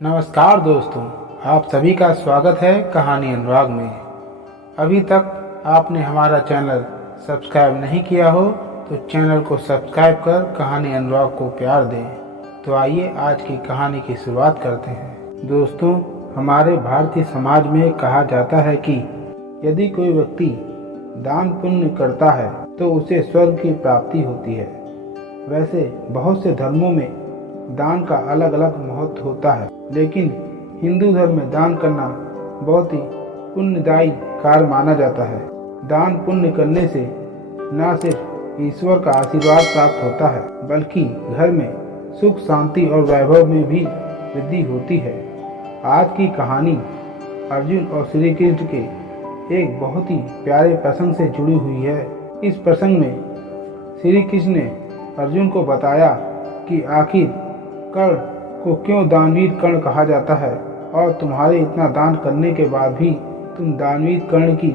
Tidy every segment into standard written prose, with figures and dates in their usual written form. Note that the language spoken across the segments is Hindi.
नमस्कार दोस्तों, आप सभी का स्वागत है कहानी अनुराग में। अभी तक आपने हमारा चैनल सब्सक्राइब नहीं किया हो तो चैनल को सब्सक्राइब कर कहानी अनुराग को प्यार दें। तो आइए आज की कहानी की शुरुआत करते हैं। दोस्तों, हमारे भारतीय समाज में कहा जाता है कि यदि कोई व्यक्ति दान पुण्य करता है तो उसे स्वर्ग की प्राप्ति होती है। वैसे बहुत से धर्मों में दान का अलग अलग महत्व होता है, लेकिन हिंदू धर्म में दान करना बहुत ही पुण्यदायी कार्य माना जाता है। दान पुण्य करने से न सिर्फ ईश्वर का आशीर्वाद प्राप्त होता है, बल्कि घर में सुख शांति और वैभव में भी वृद्धि होती है। आज की कहानी अर्जुन और श्री कृष्ण के एक बहुत ही प्यारे प्रसंग से जुड़ी हुई है। इस प्रसंग में श्री कृष्ण ने अर्जुन को बताया कि आखिर कर्ण को क्यों दानवीर कर्ण कहा जाता है और तुम्हारे इतना दान करने के बाद भी तुम दानवीर कर्ण की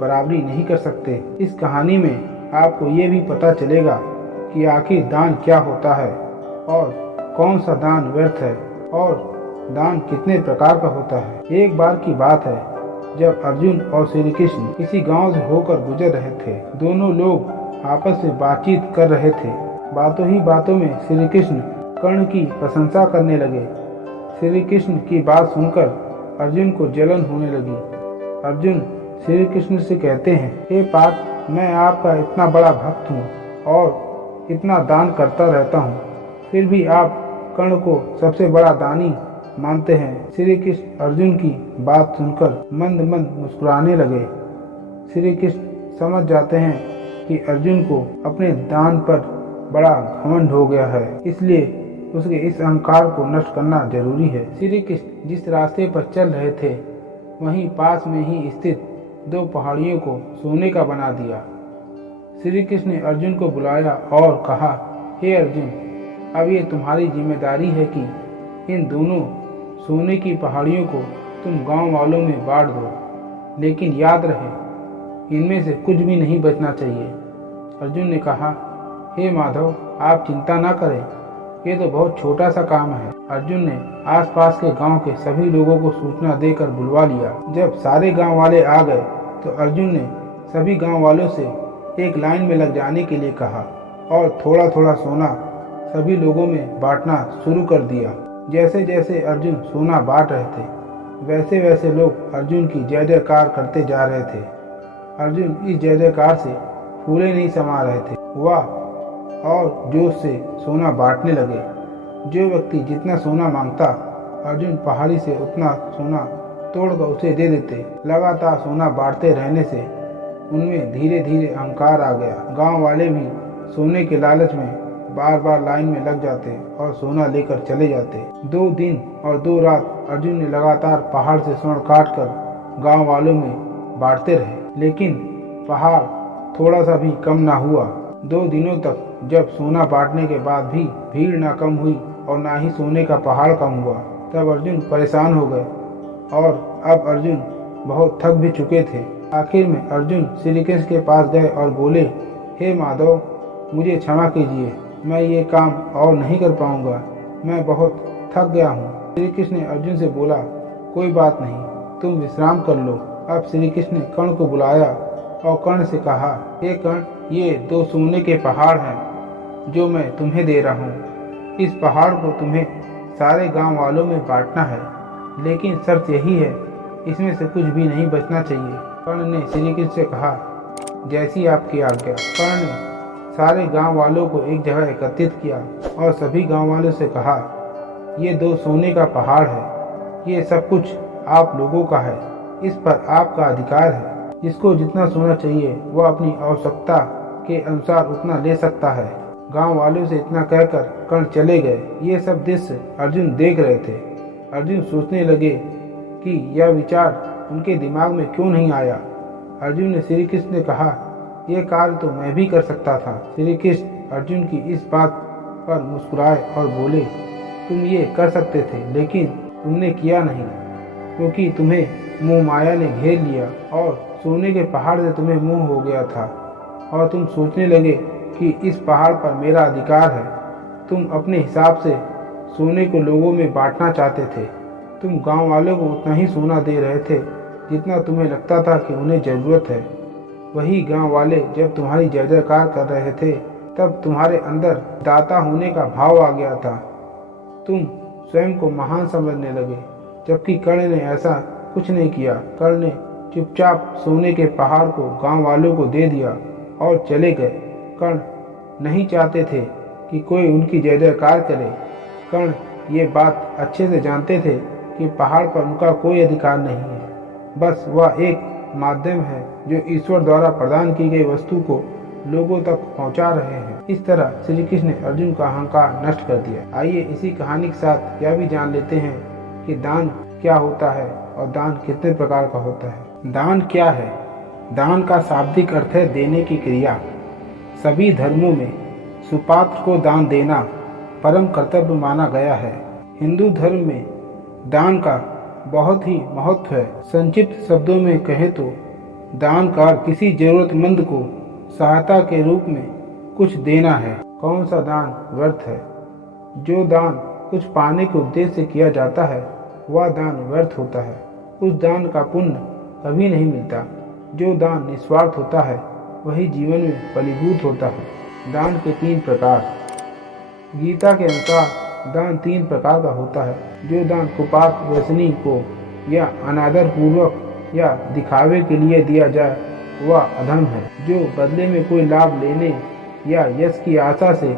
बराबरी नहीं कर सकते। इस कहानी में आपको ये भी पता चलेगा कि आखिर दान क्या होता है और कौन सा दान व्यर्थ है और दान कितने प्रकार का होता है। एक बार की बात है जब अर्जुन और श्री कृष्ण किसी गांव से होकर गुजर रहे थे। दोनों लोग आपस में बातचीत कर रहे थे। बातों ही बातों में श्री कृष्ण कर्ण की प्रशंसा करने लगे। श्री कृष्ण की बात सुनकर अर्जुन को जलन होने लगी। अर्जुन श्री कृष्ण से कहते हैं, हे पार्थ, मैं आपका इतना बड़ा भक्त हूँ और इतना दान करता रहता हूँ, फिर भी आप कर्ण को सबसे बड़ा दानी मानते हैं। श्री कृष्ण अर्जुन की बात सुनकर मंद मंद मुस्कुराने लगे। श्री कृष्ण समझ जाते हैं कि अर्जुन को अपने दान पर बड़ा घमंड हो गया है, इसलिए उसके इस अहंकार को नष्ट करना जरूरी है। श्री कृष्ण जिस रास्ते पर चल रहे थे वहीं पास में ही स्थित दो पहाड़ियों को सोने का बना दिया। श्री कृष्ण ने अर्जुन को बुलाया और कहा, हे अर्जुन, अब ये तुम्हारी जिम्मेदारी है कि इन दोनों सोने की पहाड़ियों को तुम गांव वालों में बांट दो, लेकिन याद रहे इनमें से कुछ भी नहीं बचना चाहिए। अर्जुन ने कहा, हे माधव, आप चिंता ना करें, ये तो बहुत छोटा सा काम है। अर्जुन ने आसपास के गांव के सभी लोगों को सूचना देकर बुलवा लिया। जब सारे गांव वाले आ गए तो अर्जुन ने सभी गांव वालों से एक लाइन में लग जाने के लिए कहा और थोड़ा थोड़ा सोना सभी लोगों में बांटना शुरू कर दिया। जैसे जैसे अर्जुन सोना बांट रहे थे वैसे वैसे लोग अर्जुन की जय जयकार करते जा रहे थे। अर्जुन इस जय जयकार से फूले नहीं समा रहे थे। वाह, और जोश से सोना बांटने लगे। जो व्यक्ति जितना सोना मांगता अर्जुन पहाड़ी से उतना सोना तोड़कर उसे दे देते। लगातार सोना बांटते रहने से उनमें धीरे धीरे अहंकार आ गया। गांव वाले भी सोने के लालच में बार बार लाइन में लग जाते और सोना लेकर चले जाते। 2 दिन और 2 रात अर्जुन ने लगातार पहाड़ से स्वर्ण काट कर गाँव वालों में बांटते रहे, लेकिन पहाड़ थोड़ा सा भी कम ना हुआ। 2 दिनों तक जब सोना बांटने के बाद भी भीड़ ना कम हुई और ना ही सोने का पहाड़ कम हुआ, तब अर्जुन परेशान हो गए और अब अर्जुन बहुत थक भी चुके थे। आखिर में अर्जुन श्री कृष्ण के पास गए और बोले, हे माधव, मुझे क्षमा कीजिए, मैं ये काम और नहीं कर पाऊंगा, मैं बहुत थक गया हूँ। श्री कृष्ण ने अर्जुन से बोला, कोई बात नहीं, तुम विश्राम कर लो। अब श्री कृष्ण ने कर्ण को बुलाया और कर्ण से कहा, हे कर्ण, ये 2 सोने के पहाड़ हैं जो मैं तुम्हें दे रहा हूँ। इस पहाड़ को तुम्हें सारे गांव वालों में बांटना है, लेकिन शर्त यही है, इसमें से कुछ भी नहीं बचना चाहिए। कर्ण ने श्री कृष्ण से कहा, जैसी आपकी आज्ञा। कर्ण ने सारे गांव वालों को एक जगह एकत्रित किया और सभी गांव वालों से कहा, ये 2 सोने का पहाड़ है, ये सब कुछ आप लोगों का है, इस पर आपका अधिकार है। जिसको जितना सोना चाहिए वह अपनी आवश्यकता के अनुसार उतना ले सकता है। गांव वालों से इतना कहकर कर्ण चले गए। ये सब दृश्य अर्जुन देख रहे थे। अर्जुन सोचने लगे कि यह विचार उनके दिमाग में क्यों नहीं आया। अर्जुन ने श्री कृष्ण ने कहा, यह कार्य तो मैं भी कर सकता था। श्री कृष्ण अर्जुन की इस बात पर मुस्कुराए और बोले, तुम ये कर सकते थे, लेकिन तुमने किया नहीं क्योंकि तुम्हें मोह माया ने घेर लिया और सोने के पहाड़ से तुम्हें मोह हो गया था और तुम सोचने लगे कि इस पहाड़ पर मेरा अधिकार है। तुम अपने हिसाब से सोने को लोगों में बांटना चाहते थे, तुम गांव वालों को उतना ही सोना दे रहे थे जितना तुम्हें लगता था कि उन्हें जरूरत है। वही गांव वाले जब तुम्हारी जय जयकार कर रहे थे तब तुम्हारे अंदर दाता होने का भाव आ गया था। तुम स्वयं को महान समझने लगे, जबकि कर्ण ने ऐसा कुछ नहीं किया। कर्ण ने चुपचाप सोने के पहाड़ को गांव वालों को दे दिया और चले गए। कर्ण नहीं चाहते थे कि कोई उनकी जय जयकार करे। कर्ण ये बात अच्छे से जानते थे कि पहाड़ पर उनका कोई अधिकार नहीं है, बस वह एक माध्यम है जो ईश्वर द्वारा प्रदान की गई वस्तु को लोगों तक पहुंचा रहे हैं। इस तरह श्री कृष्ण ने अर्जुन का अहंकार नष्ट कर दिया। आइए इसी कहानी के साथ यह भी जान लेते हैं कि दान क्या होता है और दान कितने प्रकार का होता है। दान क्या है? दान का शाब्दिक अर्थ है देने की क्रिया। सभी धर्मों में सुपात्र को दान देना परम कर्तव्य माना गया है। हिंदू धर्म में दान का बहुत ही महत्व है। संक्षिप्त शब्दों में कहें तो दान का किसी जरूरतमंद को सहायता के रूप में कुछ देना है। कौन सा दान व्यर्थ है? जो दान कुछ पाने के उद्देश्य से किया जाता है वह दान व्यर्थ होता है। उस दान का पुण्य कभी नहीं मिलता। जो दान निस्वार्थ होता है वही जीवन में फलीभूत होता है। दान के 3 प्रकार। गीता के अनुसार दान 3 प्रकार का होता है। जो दान कुपात्र व्यसनी को या अनादर पूर्वक या दिखावे के लिए दिया जाए वह अधम है। जो बदले में कोई लाभ लेने या यश की आशा से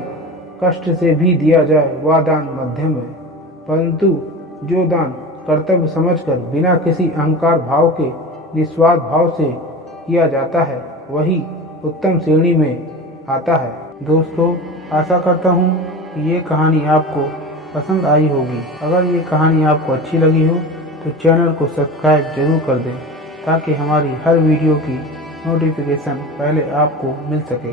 कष्ट से भी दिया जाए वह दान मध्यम है। परंतु जो दान कर्तव्य समझकर बिना किसी अहंकार भाव के निस्वार्थ भाव से किया जाता है वही उत्तम श्रेणी में आता है। दोस्तों, आशा करता हूँ कि ये कहानी आपको पसंद आई होगी। अगर ये कहानी आपको अच्छी लगी हो तो चैनल को सब्सक्राइब जरूर कर दें ताकि हमारी हर वीडियो की नोटिफिकेशन पहले आपको मिल सके।